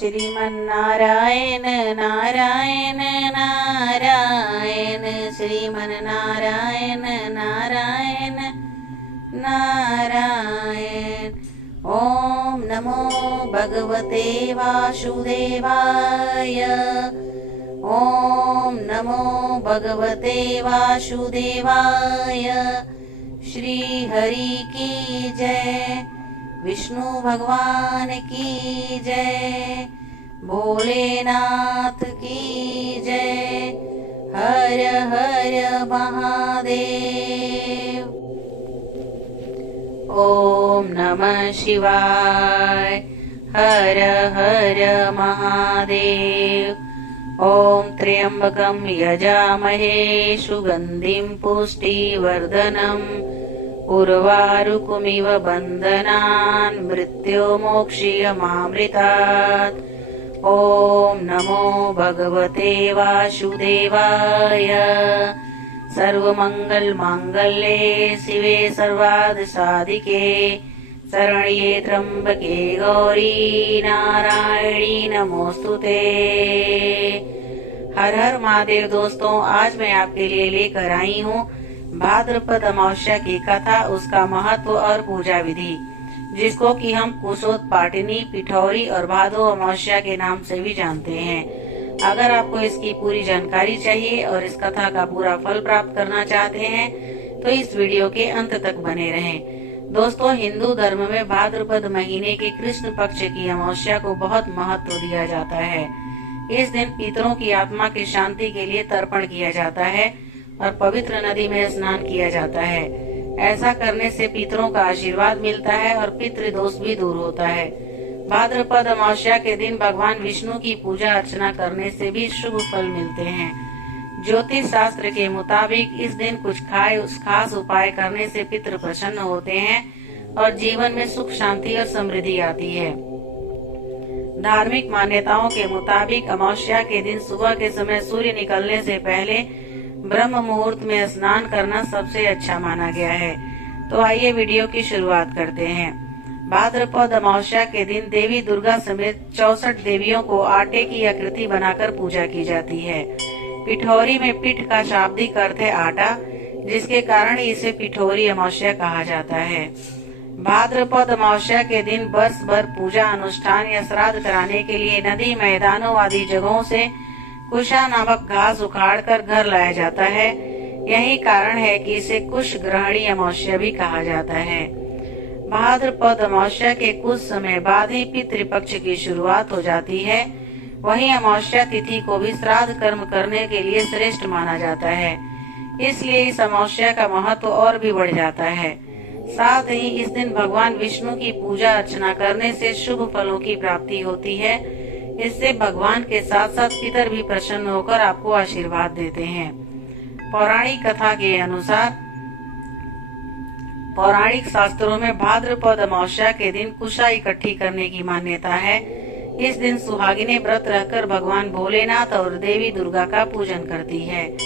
श्रीमन्नारायण नारायण नारायण श्रीमन्नारायण नारायण नारायण। ओम नमो भगवते वासुदेवाय। ओम नमो भगवते वासुदेवाय। श्री हरि की जय, विष्णु भगवान की जय, भोलेनाथ की जय। हर हर महादेव। ओम नमः शिवाय। हर हर महादेव। ओम त्र्यंबकं यजामहे सुगंधिं पुष्टिवर्धनम् उर्वारुकमिव बन्धनान् मृत्युमोक्षयमामृतात्। ओम नमो भगवते वासुदेवाय। सर्वमंगल मांगल्ये शिवे सर्वार्थ साधिके शरण्ये त्र्यंबके गौरी नारायणी नमोस्तुते। हर हर महादेव। दोस्तों, आज मैं आपके लिए लेकर आई हूँ भाद्रपद अमावस्या की कथा, उसका महत्व और पूजा विधि, जिसको कि हम कुशोत्पाटिनी, पिठौरी और भादो अमावस्या के नाम से भी जानते हैं। अगर आपको इसकी पूरी जानकारी चाहिए और इस कथा का पूरा फल प्राप्त करना चाहते हैं तो इस वीडियो के अंत तक बने रहें। दोस्तों, हिंदू धर्म में भाद्रपद महीने के कृष्ण पक्ष की अमावस्या को बहुत महत्व दिया जाता है। इस दिन पितरों की आत्मा की शांति के लिए तर्पण किया जाता है और पवित्र नदी में स्नान किया जाता है। ऐसा करने से पितरों का आशीर्वाद मिलता है और पितृ दोष भी दूर होता है। भाद्रपद अमावस्या के दिन भगवान विष्णु की पूजा अर्चना करने से भी शुभ फल मिलते हैं। ज्योतिष शास्त्र के मुताबिक इस दिन कुछ खास उपाय करने से पितृ प्रसन्न होते हैं और जीवन में सुख शांति और समृद्धि आती है। धार्मिक मान्यताओं के मुताबिक अमावस्या के दिन सुबह के समय सूर्य निकलने से पहले ब्रह्म मुहूर्त में स्नान करना सबसे अच्छा माना गया है। तो आइए वीडियो की शुरुआत करते हैं। भाद्रपद अमावस्या के दिन देवी दुर्गा समेत 64 देवियों को आटे की आकृति बनाकर पूजा की जाती है। पिठौरी में पिठ का शाब्दिक अर्थ है आटा, जिसके कारण इसे पिठौरी अमावस्या कहा जाता है। भाद्रपद अमावस्या के दिन वर्ष भर पूजा अनुष्ठान या श्राद्ध कराने के लिए नदी, मैदानों आदि जगहों से कुशा नामक घास उखाड़कर घर लाया जाता है। यही कारण है कि इसे कुश ग्रहणी अमावस्या भी कहा जाता है। भाद्रपद अमावस्या के कुछ समय बाद ही पितृपक्ष की शुरुआत हो जाती है। वहीं अमावस्या तिथि को भी श्राद्ध कर्म करने के लिए श्रेष्ठ माना जाता है, इसलिए इस अमावस्या का महत्व और भी बढ़ जाता है। साथ ही इस दिन भगवान विष्णु की पूजा अर्चना करने से शुभ फलों की प्राप्ति होती है। इससे भगवान के साथ साथ पितर भी प्रसन्न होकर आपको आशीर्वाद देते हैं। पौराणिक कथा के अनुसार पौराणिक शास्त्रों में भाद्रपद अमावस्या के दिन कुशा इकट्ठी करने की मान्यता है। इस दिन सुहागिनें व्रत रहकर भगवान भोलेनाथ और देवी दुर्गा का पूजन करती है।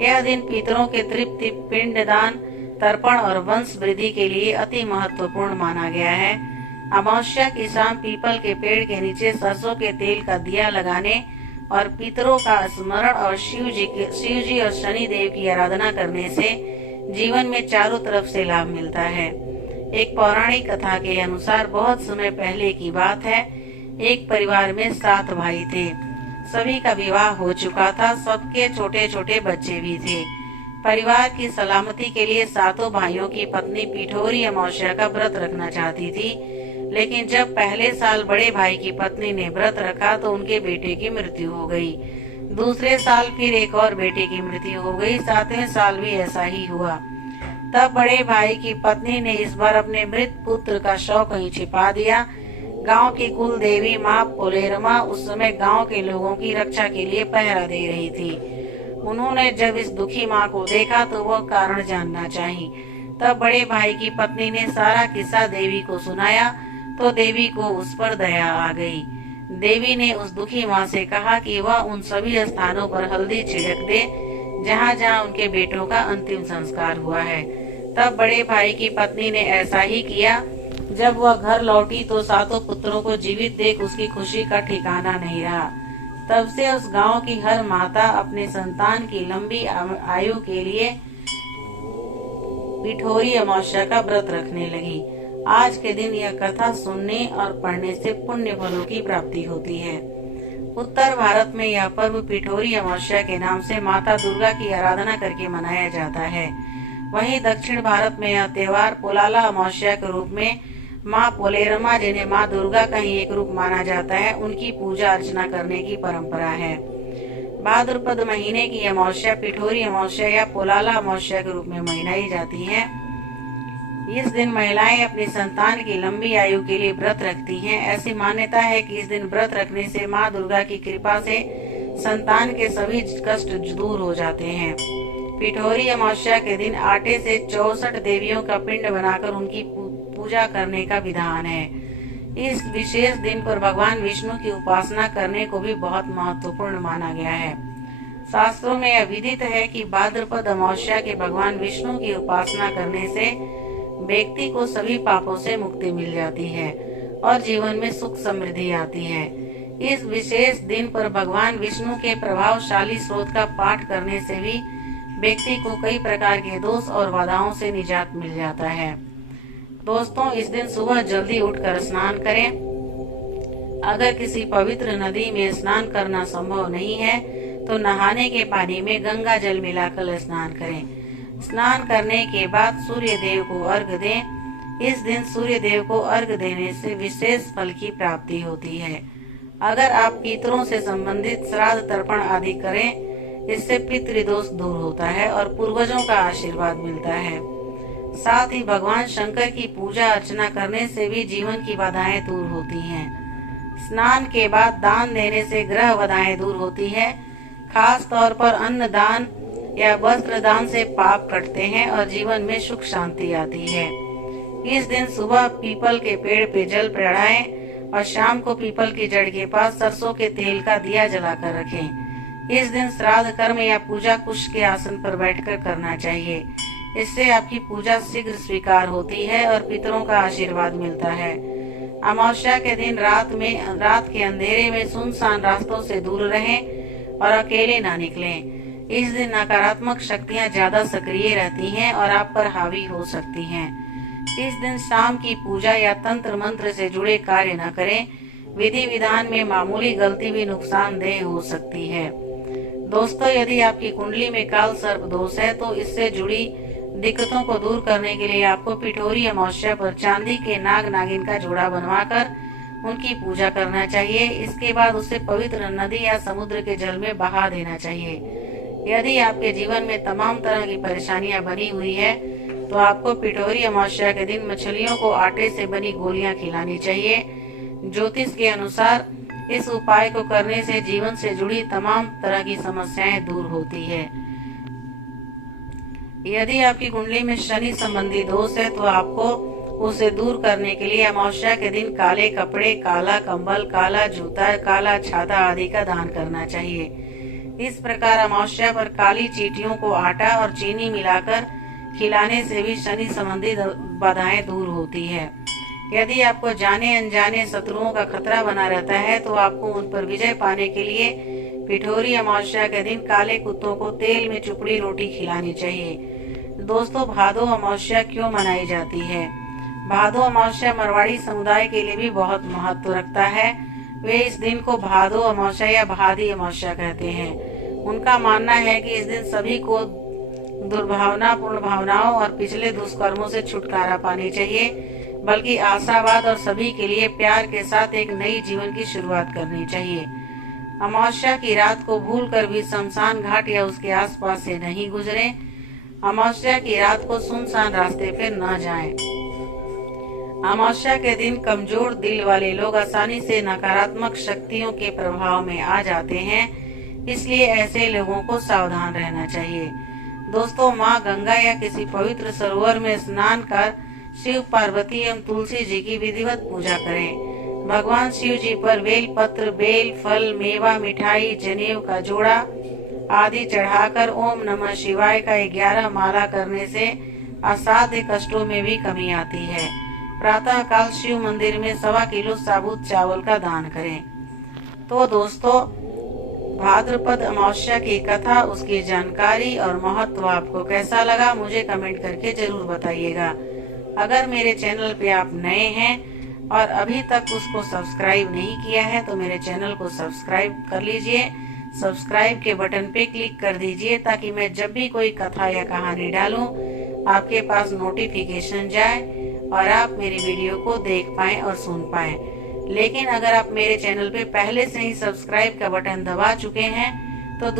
यह दिन पितरों के तृप्ति, पिंडदान, तर्पण और वंश वृद्धि के लिए अति महत्वपूर्ण माना गया है। अमावस्या की शाम पीपल के पेड़ के नीचे सरसों के तेल का दिया लगाने और पितरों का स्मरण और शिव जी और शनि देव की आराधना करने से जीवन में चारों तरफ से लाभ मिलता है। एक पौराणिक कथा के अनुसार बहुत समय पहले की बात है। एक परिवार में 7 भाई थे। सभी का विवाह हो चुका था। सबके छोटे छोटे बच्चे भी थे। परिवार की सलामती के लिए 7 भाइयों की पत्नी पिठौरी अमावस्या का व्रत रखना चाहती थी, लेकिन जब पहले साल बड़े भाई की पत्नी ने व्रत रखा तो उनके बेटे की मृत्यु हो गई। दूसरे साल फिर एक और बेटे की मृत्यु हो गई। 7वें साल भी ऐसा ही हुआ। तब बड़े भाई की पत्नी ने इस बार अपने मृत पुत्र का शव कहीं छिपा दिया। गांव की कुल देवी माँ पोलेरमा उस समय गांव के लोगों की रक्षा के लिए पहरा दे रही थी। उन्होंने जब इस दुखी माँ को देखा तो वह कारण जानना चाही। तब बड़े भाई की पत्नी ने सारा किस्सा देवी को सुनाया तो देवी को उस पर दया आ गई। देवी ने उस दुखी माँ से कहा कि वह उन सभी स्थानों पर हल्दी छिड़क दे जहाँ जहाँ उनके बेटों का अंतिम संस्कार हुआ है। तब बड़े भाई की पत्नी ने ऐसा ही किया। जब वह घर लौटी तो सातों पुत्रों को जीवित देख उसकी खुशी का ठिकाना नहीं रहा। तब से उस गांव की हर माता अपने संतान की लंबी आयु के लिए पिठोरी अमावस्या का व्रत रखने लगी। आज के दिन यह कथा सुनने और पढ़ने से पुण्य फलों की प्राप्ति होती है। उत्तर भारत में यह पर्व पिठोरी अमावस्या के नाम से माता दुर्गा की आराधना करके मनाया जाता है। वहीं दक्षिण भारत में यह त्योहार पोलाला अमावस्या के रूप में माँ पोलेरमा, जिन्हें माँ दुर्गा का ही एक रूप माना जाता है, उनकी पूजा अर्चना करने की परंपरा है। भाद्रपद महीने की अमावस्या पिठोरी अमावस्या या पोलाला अमावस्या के रूप में मनाई जाती है। इस दिन महिलाएं अपनी संतान की लंबी आयु के लिए व्रत रखती हैं। ऐसी मान्यता है कि इस दिन व्रत रखने से माँ दुर्गा की कृपा से संतान के सभी कष्ट दूर हो जाते हैं। पिठोरी अमावस्या के दिन आटे से 64 देवियों का पिंड बनाकर उनकी पूजा करने का विधान है। इस विशेष दिन पर भगवान विष्णु की उपासना करने को भी बहुत महत्वपूर्ण माना गया है। शास्त्रों में यह विदित है कि भाद्रपद अमावस्या के भगवान विष्णु की उपासना करने से व्यक्ति को सभी पापों से मुक्ति मिल जाती है और जीवन में सुख समृद्धि आती है। इस विशेष दिन पर भगवान विष्णु के प्रभावशाली स्रोत का पाठ करने से भी व्यक्ति को कई प्रकार के दोष और बाधाओं से निजात मिल जाता है। दोस्तों, इस दिन सुबह जल्दी उठकर स्नान करें। अगर किसी पवित्र नदी में स्नान करना संभव नहीं है तो नहाने के पानी में गंगा जल मिलाकर स्नान करें। स्नान करने के बाद सूर्य देव को अर्घ्य दें। इस दिन सूर्य देव को अर्घ्य देने से विशेष फल की प्राप्ति होती है। अगर आप पितरों से संबंधित श्राद्ध तर्पण आदि करें, इससे पितृदोष दूर होता है और पूर्वजों का आशीर्वाद मिलता है। साथ ही भगवान शंकर की पूजा अर्चना करने से भी जीवन की बाधाएं दूर होती हैं। स्नान के बाद दान देने से ग्रह बाधाएं दूर होती है। खास तौर पर अन्न दान या वस्त्र दान से पाप कटते हैं और जीवन में सुख शांति आती है। इस दिन सुबह पीपल के पेड़ पे जल चढ़ाएं और शाम को पीपल की जड़ के पास सरसों के तेल का दिया जलाकर रखें। इस दिन श्राद्ध कर्म या पूजा कुश के आसन पर बैठकर करना चाहिए। इससे आपकी पूजा शीघ्र स्वीकार होती है और पितरों का आशीर्वाद मिलता है। अमावस्या के दिन रात के अंधेरे में सुनसान रास्तों से दूर रहें और अकेले ना निकलें। इस दिन नकारात्मक शक्तियां ज्यादा सक्रिय रहती हैं और आप पर हावी हो सकती हैं। इस दिन शाम की पूजा या तंत्र मंत्र से जुड़े कार्य न करें। विधि विधान में मामूली गलती भी नुकसानदेह हो सकती है। दोस्तों, यदि आपकी कुंडली में काल सर्प दोष है तो इससे जुड़ी दिक्कतों को दूर करने के लिए आपको पिठोरी अमावस्या पर चांदी के नाग नागिन का जोड़ा बनवाकर उनकी पूजा करना चाहिए। इसके बाद उसे पवित्र नदी या समुद्र के जल में बहा देना चाहिए। यदि आपके जीवन में तमाम तरह की परेशानियां बनी हुई है तो आपको पिठोरी अमावस्या के दिन मछलियों को आटे से बनी गोलियां खिलानी चाहिए। ज्योतिष के अनुसार इस उपाय को करने से जीवन से जुड़ी तमाम तरह की समस्याएं दूर होती है। यदि आपकी कुंडली में शनि संबंधी दोष है तो आपको उसे दूर करने के लिए अमावस्या के दिन काले कपड़े, काला कंबल, काला जूता, काला छाता आदि का दान करना चाहिए। इस प्रकार अमावस्या पर काली चींटियों को आटा और चीनी मिलाकर खिलाने से भी शनि संबंधी बाधाएं दूर होती है। यदि आपको जाने अनजाने शत्रुओं का खतरा बना रहता है तो आपको उन पर विजय पाने के लिए पिठोरी अमावस्या के दिन काले कुत्तों को तेल में चुपड़ी रोटी खिलानी चाहिए। दोस्तों, भादो अमावस्या क्यों मनाई जाती है? भादो अमावस्या मारवाड़ी समुदाय के लिए भी बहुत महत्व रखता है। वे इस दिन को भादो अमावस्या या भादी अमावस्या कहते हैं। उनका मानना है कि इस दिन सभी को दुर्भावनापूर्ण भावनाओं और पिछले दुष्कर्मों से छुटकारा पानी चाहिए, बल्कि आशावाद और सभी के लिए प्यार के साथ एक नई जीवन की शुरुआत करनी चाहिए। अमावस्या की रात को भूलकर भी शमशान घाट या उसके आसपास से नहीं गुजरें। अमावस्या की रात को सुनसान रास्ते पर न जाएं। अमावस्या के दिन कमजोर दिल वाले लोग आसानी से नकारात्मक शक्तियों के प्रभाव में आ जाते हैं, इसलिए ऐसे लोगों को सावधान रहना चाहिए। दोस्तों, माँ गंगा या किसी पवित्र सरोवर में स्नान कर शिव, पार्वती एवं तुलसी जी की विधिवत पूजा करें। भगवान शिव जी पर बेल पत्र, बेल फल, मेवा, मिठाई, जनेऊ का जोड़ा आदि चढ़ाकर ओम नमः शिवाय का 11 माला करने से असाध्य कष्टों में भी कमी आती है। प्रातः काल शिव मंदिर में 1.25 किलो साबुत चावल का दान करें। तो दोस्तों, भाद्रपद अमावस्या की कथा, उसकी जानकारी और महत्व आपको कैसा लगा मुझे कमेंट करके जरूर बताइएगा। अगर मेरे चैनल पे आप नए हैं और अभी तक उसको सब्सक्राइब नहीं किया है तो मेरे चैनल को सब्सक्राइब कर लीजिए। सब्सक्राइब के बटन पे क्लिक कर दीजिए ताकि मैं जब भी कोई कथा या कहानी डालूं आपके पास नोटिफिकेशन जाए और आप मेरी वीडियो को देख पाएं और सुन पाएं। लेकिन अगर आप मेरे चैनल पे पहले से ही सब्सक्राइब का बटन दबा चुके हैं तो